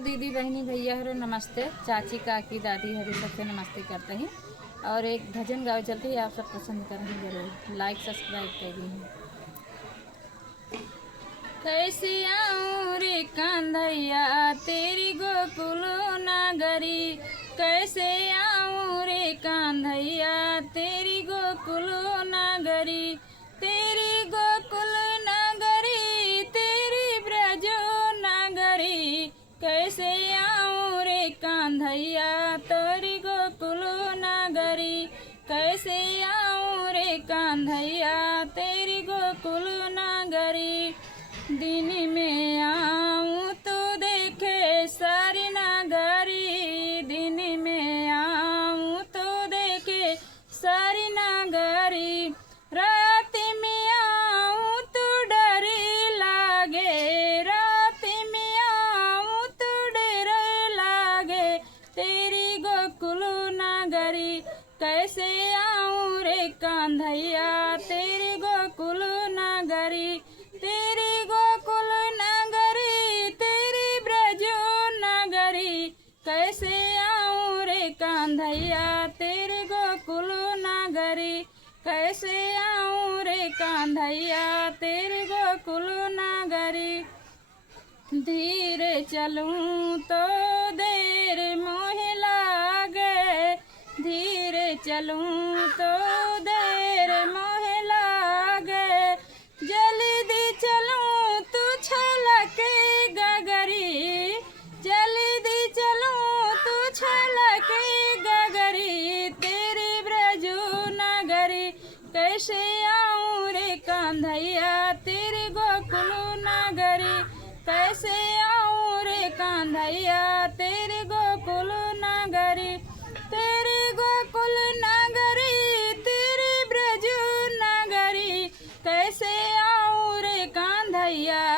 दीदी बहनी भैया हरो नमस्ते, चाची काकी दादी हरो सबसे नमस्ते करते हैं। और एक भजन गावे चलते ही आप सब पसंद करेंगे जरूर, लाइक सब्सक्राइब करिए। कैसे आऊँ रे कांधैया तेरी गोकुल नगरी, कैसे आऊँ रे कांधैया तेरी गोकुल नगरी, तेरी गोकुल नगरी तेरी ब्रजो नगरी, कैसे आऊँ रे कांधैया तेरी गोकुल नगरी, कैसे आऊँ रे कांधैया तेरी गोकुल नगरी। दिन में आऊँ तो देखे सारी नगरी, दिन में आऊँ तो देखे सारी नगरी, रात में आऊँ तो डर लागे, रात में आऊँ तो डर लागे, तेरी गोकुल नगरी, कैसे आऊँ रे कांधैया तेरी गोकुल नगरी, तेरी गोकुल नगरी तेरी ब्रजो नगरी, कैसे आऊँ रे कांधैया तेरी गोकुल नगरी, कैसे आऊँ रे कांधैया तेरी गोकुल नगरी। धीरे चलूँ तो देर मोहे लागे, धीरे चलूँ तो देर मोहे लागे, जल्दी चलूँ तो छलके गगरी, जल्दी चलूँ तो छलके गगरी, तेरी ब्रजो नगरी, कैसे आऊँ रे कांधैया तेरी गोकुल नगरी, कैसे आऊँ रे कांधैया तेरी गोकुल नगरी, तेरी गोकुल नगरी तेरी ब्रज नगरी, कैसे आऊँ रे कांधैया